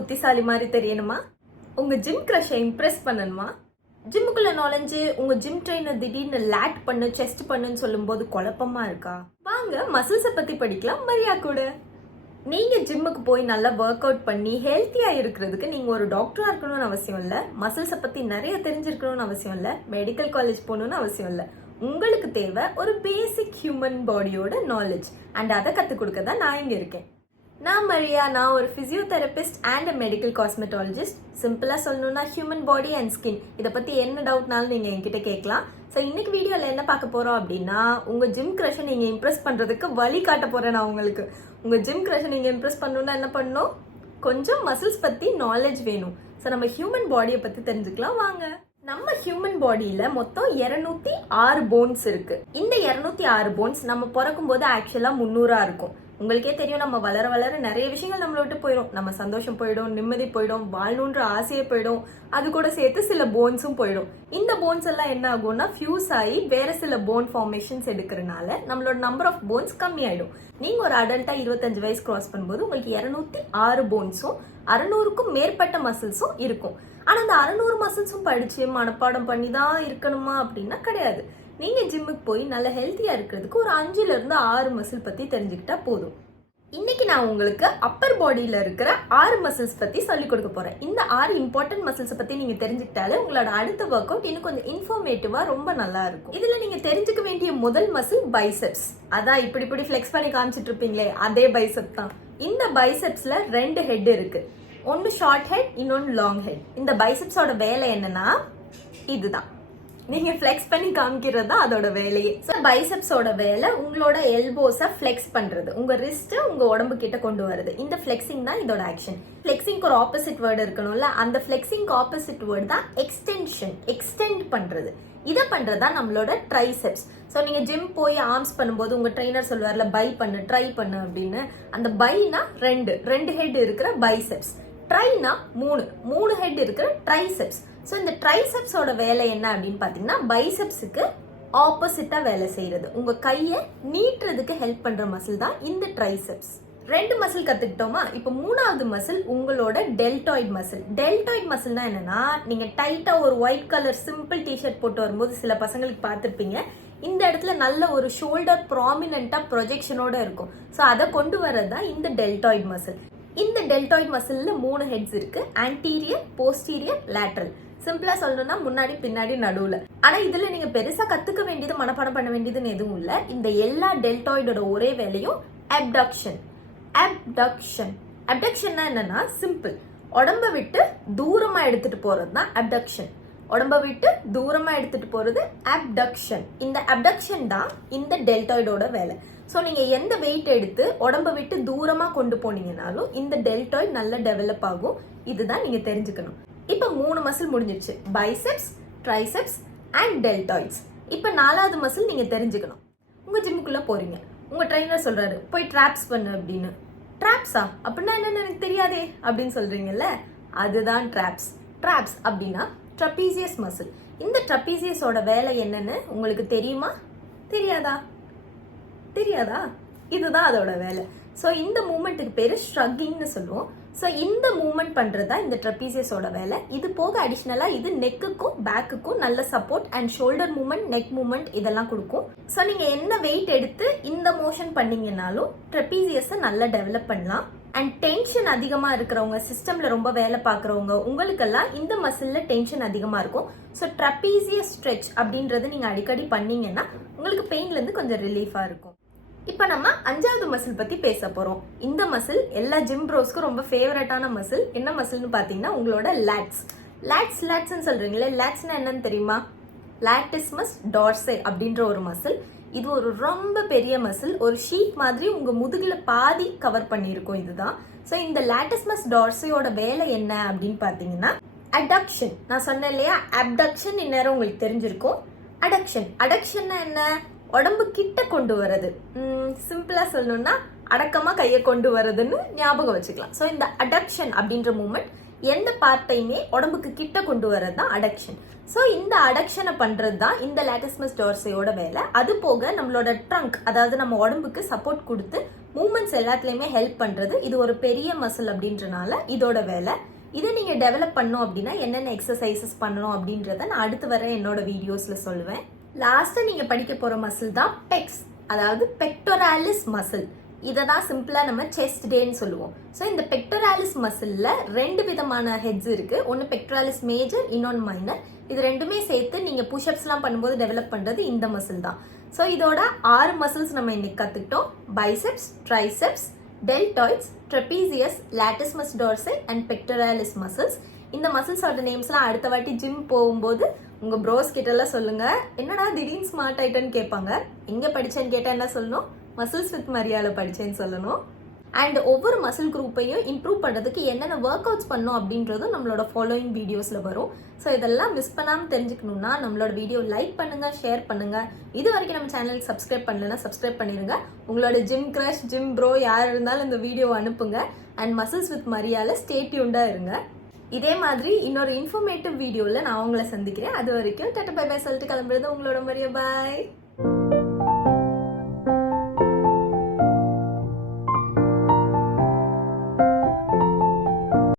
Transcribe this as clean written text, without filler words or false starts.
புத்திசாலி மாதிரி தெரியணுமா? உங்க ஜிம் கிரஷை இம்ப்ரெஸ் பண்ணணுமா? ஜிம்முக்குள்ள நுழைஞ்சு உங்க ஜிம் ட்ரெயினர் திடீர்னு லேட் பண்ணு செஸ்ட் பண்ணுன்னு சொல்லும்போது குழப்பமா இருக்கா? வாங்க மசில்ஸை பத்தி படிக்கலாம் மரியா கூட. நீங்க ஜிம்முக்கு போய் நல்லா ஒர்க் அவுட் பண்ணி ஹெல்த்தியா இருக்கிறதுக்கு நீங்க ஒரு டாக்டரா இருக்கணும்னு அவசியம் இல்ல, மசில்ஸை பத்தி நிறைய தெரிஞ்சிருக்கணும்னு அவசியம் இல்ல, மெடிக்கல் காலேஜ் போகணும்னு அவசியம் இல்ல. உங்களுக்கு தேவை ஒரு பேசிக் ஹியூமன் பாடியோட நாலேஜ், அண்ட் அதை கற்றுக் கொடுக்க தான் நான் இங்க இருக்கேன். நான் மரியா, நான் ஒரு பிசியோதெரபிஸ்ட் அண்ட் மெடிக்கல் காஸ்மெட்டாலஜிஸ்ட். சிம்பிளா சொல்லணும்னா ஹியூமன் பாடி அண்ட் ஸ்கின், இதை பத்தி என்ன டவுட்னாலும் நீங்க என்கிட்ட கேட்கலாம். ஸோ இன்னைக்கு வீடியோல என்ன பார்க்க போறோம் அப்படின்னா, உங்க ஜிம் கிரஷை நீங்க இம்ப்ரெஸ் பண்றதுக்கு வழி காட்ட போறேன் நான் உங்களுக்கு. உங்க ஜிம் கிரஷை நீங்க இம்ப்ரெஸ் பண்ணணும்னா என்ன பண்ணணும்? கொஞ்சம் மசில்ஸ் பத்தி நாலேஜ் வேணும். ஸோ நம்ம ஹியூமன் பாடியை பத்தி தெரிஞ்சுக்கலாம் வாங்க. நம்ம ஹியூமன் பாடியில மொத்தம் 206 போன்ஸ் இருக்கு. இந்த 206 போன்ஸ் நம்ம பிறக்கும் போது ஆக்சுவலா 300 இருக்கும். உங்களுக்கே தெரியும், நம்ம வளர வளர நிறைய விஷயங்கள் நம்மளை விட்டு போயிடும். நம்ம சந்தோஷம் போயிடும், நிம்மதி போயிடும், வாழணுன்ற ஆசையே போயிடும். அது கூட சேர்த்து சில போன்ஸும் போயிடும். இந்த போன்ஸ் எல்லாம் என்ன ஆகும்னா ஃபியூஸ் ஆகி வேற சில போன் ஃபார்மேஷன்ஸ் எடுக்கிறதுனால நம்மளோட நம்பர் ஆஃப் போன்ஸ் கம்மி ஆயிடும். நீங்க ஒரு அடல்ட்டா 25 வயசு கிராஸ் பண்ணும்போது உங்களுக்கு 206 போன்ஸும் 600க்கும் மேற்பட்ட மசில்ஸும் இருக்கும். ஆனா அந்த 600 மசில்ஸும் படிச்சு மனப்பாடம் பண்ணி தான் இருக்கணுமா அப்படின்னா கிடையாது. நீங்க ஜிம்முக்கு போய் நல்ல ஹெல்த்தியா இருக்கிறதுக்கு ஒரு 5ல இருந்து 6 மசில் பத்தி தெரிஞ்சுக்கிட்டா போதும். இன்னைக்கு நான் உங்களுக்கு அப்பர் பாடியில இருக்கிற 6 மசில்ஸ் பத்தி சொல்லிக் கொடுக்க போறேன். இந்த 6 இம்பார்ட்டன்ட் மசில்ஸ் பத்தி நீங்க தெரிஞ்சுக்கிட்டாலே உங்களோட அடுத்த ஒர்க் அவுட் இன்னும் கொஞ்சம் இன்ஃபர்மேட்டிவா ரொம்ப நல்லா இருக்கும். இதுல நீங்க தெரிஞ்சுக்க வேண்டிய முதல் மசில் பைசெப்ஸ். அதான் இப்படி ஃபிளெக்ஸ் பண்ணி காமிச்சிட்டு இருப்பீங்களே, அதே பைசெப் தான். இந்த பைசெப்ஸ்ல 2 ஹெட் இருக்கு. ஒன்னு ஷார்ட் ஹெட், இன்னொன்னு லாங் ஹெட். இந்த பைசெப்ஸோட வேலை என்னன்னா இதுதான், நீங்க ஃபிளெக்ஸ் பண்ணி காமிக்கிறது தான் அதோட வேலையே. பைசெப்ஸோட வேலை உங்களோட எல்போஸை ஃபிளெக்ஸ் பண்றது, உங்க ரிஸ்ட் உங்க உடம்பு கிட்ட கொண்டு வருது. இந்த ஃபிளெக்சிங் தான் இதோட ஆக்ஷன். ஃபிளெக்சிங்க்கு ஒரு ஆப்போசிட் வேர்டு இருக்கணும்ல, அந்த ஃபிளெக்சிங்க்கு ஆப்போசிட் வேர்டு தான் எக்ஸ்டென்ஷன், எக்ஸ்டெண்ட் பண்றது. இதை பண்றது தான் நம்மளோட ட்ரைசெப்ஸ். ஸோ நீங்க ஜிம் போய் ஆர்ம்ஸ் பண்ணும்போது உங்க ட்ரெயினர் சொல்லுவார்ல பை பண்ணு ட்ரை பண்ணு அப்படின்னு. அந்த பைனா ரெண்டு ஹெட் இருக்கிற பைசெப்ஸ், ட்ரைனா மூணு ஹெட் இருக்கிற ட்ரைசெப்ஸ். ஸோ இந்த ட்ரைசெப்ஸோட வேலை என்ன அப்படின்னு பார்த்தீங்கன்னா, பைசெப்ஸுக்கு ஆப்போசிட்டா வேலை செய்யறது. உங்க கையை நீட்டுறதுக்கு ஹெல்ப் பண்ற மசில் தான் இந்த ட்ரைசெப்ஸ். 2 மசில் கத்துக்கிட்டோமா? இப்போ 3வது மசில் உங்களோட டெல்டாய்ட் மசில். டெல்டாய்ட் மசில்னா என்னன்னா, நீங்க டைட்டா ஒரு ஒயிட் கலர் சிம்பிள் டிஷர்ட் போட்டு வரும்போது சில பசங்களுக்கு பார்த்துருப்பீங்க, இந்த இடத்துல நல்ல ஒரு ஷோல்டர் ப்ராமினென்ட்டா ப்ரொஜெக்ஷனோட இருக்கும். ஸோ அதை கொண்டு வர்றது தான் இந்த டெல்டாய்ட் மசில். இந்த டெல்டாய்ட் மசில்ல 3 ஹெட்ஸ் இருக்கு, ஆன்டீரியர், போஸ்டீரியர், லேட்டரல். சிம்பிளா சொல்லணும்னா முன்னாடி பின்னாடி நடுவுல. ஆனா இதுல நீங்க பெருசா கத்துக்க வேண்டியது மனப்பாடம் பண்ண வேண்டியதுன்னு எதுவும் இல்ல. இந்த எல்லா டெல்டாய்டோட ஒரே வேலையும் அப்டக்ஷன். அப்டக்ஷன்னா என்னன்னா சிம்பிள், உடம்ப விட்டு தூரமா எடுத்துட்டு போறது தான் அப்டக்ஷன். உடம்ப விட்டு தூரமா எடுத்துட்டு போறது அப்டக்ஷன். இந்த அப்டக்ஷன் தான் இந்த டெல்டாய்டோட வேலை. ஸோ நீங்க எந்த வெயிட் எடுத்து உடம்ப விட்டு தூரமா கொண்டு போனீங்கன்னாலும் இந்த டெல்டாய்ட் நல்லா டெவலப் ஆகும். இதுதான் நீங்க தெரிஞ்சுக்கணும். இப்ப 3 மசில் முடிஞ்சிருச்சு, பைசெப்ஸ், ட்ரைசெப்ஸ் அண்ட் டெல்டாய்ட்ஸ். இப்ப 4வது மசில் நீங்க தெரிஞ்சுக்கணும். உங்க ஜிம்முக்குள்ள போறீங்க, உங்க ட்ரெயினர் சொல்றாரு போய் ட்ராப்ஸ் பண்ணு அப்படின்னு. ட்ராப்ஸா அப்படின்னா என்னன்னு எனக்கு தெரியாதே அப்படின்னு சொல்றீங்கல்ல, அதுதான் ட்ராப்ஸ். ட்ராப்ஸ் அப்படின்னா ட்ரபீசியஸ் மசில். இந்த ட்ரபீசியஸோட வேலை என்னன்னு உங்களுக்கு தெரியுமா? தெரியாதா? இதுதான் அதோட வேலை. ஸோ இந்த மூமெண்ட்டுக்கு பேரு ஷ்ரக்கிங்னு சொல்லுவோம். ஸோ இந்த மூவ்மெண்ட் பண்றதா இந்த ட்ரபீசியஸோட வேலை. இது போக அடிஷ்னலா இது நெக்குக்கும் பேக்குக்கும் நல்ல support and shoulder movement, neck movement இதெல்லாம் கொடுக்கும். ஸோ நீங்க என்ன வெயிட் எடுத்து இந்த மோஷன் பண்ணீங்கன்னாலும் ட்ரபீசியஸை நல்லா டெவலப் பண்ணலாம். அண்ட் டென்ஷன் அதிகமா இருக்கிறவங்க, சிஸ்டம்ல ரொம்ப வேலை பார்க்குறவங்க, உங்களுக்கெல்லாம் இந்த மசில்ல டென்ஷன் அதிகமா இருக்கும். ஸோ ட்ரபீசியஸ் ஸ்ட்ரெச் அப்படின்றது நீங்க அடிக்கடி பண்ணீங்கன்னா உங்களுக்கு பெயின்ல இருந்து கொஞ்சம் ரிலீஃபா இருக்கும். இப்ப நம்ம 5வது மசில் பத்தி பேச போறோம். இந்த மசில் எல்லா ஜிம் ப்ரோஸ்க்கும் ரொம்ப ஃபேவரட்டான மசில். என்ன மசில்னு பாத்தீங்கன்னா உங்களோட லேட்ஸ். லேட்ஸ்ன்னு சொல்றீங்களே, லேட்ஸ்னா என்னன்னு தெரியுமா? லாட்டிஸ்மஸ் டார்சே அப்படின்ற ஒரு மசில். இது ஒரு ரொம்ப பெரிய மசில், ஒரு ஷீட் மாதிரி உங்க முதுகுல பாதி கவர் பண்ணியிருக்கும் இதுதான். ஸோ இந்த லாட்டிஸ்மஸ் டார்சேயோட வேலை என்ன அப்படின்னு பாத்தீங்கன்னா அடக்ஷன். நான் சொன்னேன் இல்லையா, அப்டக்ஷன் இந்நேரம் உங்களுக்கு தெரிஞ்சிருக்கும். அடக்ஷன்னா என்ன? உடம்பு கிட்ட கொண்டு வரது. சிம்பிளா சொல்லணும்னா அடக்கமா கையை கொண்டு வரதுன்னு ஞாபகம் வச்சுக்கலாம். ஸோ இந்த அடக்ஷன் அப்படின்ற மூமெண்ட் எந்த பார்ட்டையுமே உடம்புக்கு கிட்ட கொண்டு வரது தான் அடக்ஷன். ஸோ இந்த அடக்ஷனை பண்றது தான் இந்த லாட்டிஸ்மஸ் டார்சேயோட வேலை. அது போக நம்மளோட ட்ரங்க், அதாவது நம்ம உடம்புக்கு சப்போர்ட் கொடுத்து மூமெண்ட்ஸ் எல்லாத்துலேயுமே ஹெல்ப் பண்ணுறது. இது ஒரு பெரிய மசில் அப்படின்றனால இதோட வேலை. இதை நீங்கள் டெவலப் பண்ணோம் அப்படின்னா என்னென்ன எக்ஸசைசஸ் பண்ணணும் அப்படின்றத நான் அடுத்து வர என்னோட வீடியோஸில் சொல்லுவேன். லாஸ்ட்டாக நீங்கள் படிக்க போகிற மசில் தான் பெக்ஸ், அதாவது பெக்டோராலிஸ் மசில். இதை தான் சிம்பிளாக நம்ம செஸ்ட் டேன்னு சொல்லுவோம். ஸோ இந்த பெக்டோராலிஸ் மசிலில் 2 விதமான ஹெட்ஸ் இருக்குது. ஒன்று பெக்டோராலிஸ் மேஜர், இன்னொன்று மைனர். இது ரெண்டுமே சேர்த்து நீங்கள் புஷ்அப்ஸ்லாம் பண்ணும்போது டெவலப் பண்ணுறது இந்த மசில் தான். ஸோ இதோட 6 மசில்ஸ் நம்ம இன்னைக்கு கற்றுக்கிட்டோம். Biceps, triceps, deltoids, trapezius, latissimus dorsi and pectoralis muscles. இந்த மசில்ஸோட நேம்ஸ்லாம் அடுத்த வாட்டி ஜிம் போகும்போது உங்கள் ப்ரோஸ் கிட்டலாம் சொல்லுங்கள். என்னடா திடீர்னு ஸ்மார்ட் ஆயிட்டேன்னு கேட்பாங்க. எங்கே படித்தேன்னு கேட்டால் என்ன சொல்லணும்? மசில்ஸ் வித் மரியாதை படித்தேன்னு சொல்லணும். அண்ட் ஒவ்வொரு மசில் குரூப்பையும் இம்ப்ரூவ் பண்ணுறதுக்கு என்னென்ன ஒர்க் அவுட்ஸ் பண்ணோம் அப்படின்றதும் நம்மளோட ஃபாலோயிங் வீடியோஸில் வரும். ஸோ இதெல்லாம் மிஸ் பண்ணாமல் தெரிஞ்சுக்கணுன்னா நம்மளோட வீடியோ லைக் பண்ணுங்கள், ஷேர் பண்ணுங்கள். இது வரைக்கும் நம்ம சேனலுக்கு சப்ஸ்கிரைப் பண்ணலன்னா சப்ஸ்கிரைப் பண்ணிடுங்க. உங்களோட ஜிம் கிரஷ், ஜிம் ப்ரோ யார் இருந்தாலும் இந்த வீடியோ அனுப்புங்க. அண்ட் மசில்ஸ் வித் மரியாதை ஸ்டே டியூன்டாக இருங்க. இதே மாதிரி இன்னொரு இன்ஃபர்மேட்டிவ் வீடியோவில் நான் உங்களை சந்திக்கிறேன். அது வரைக்கும் டாடா பை பை சொல்லிட்டு கிளம்புறது உங்களோட மரியா. பாய்.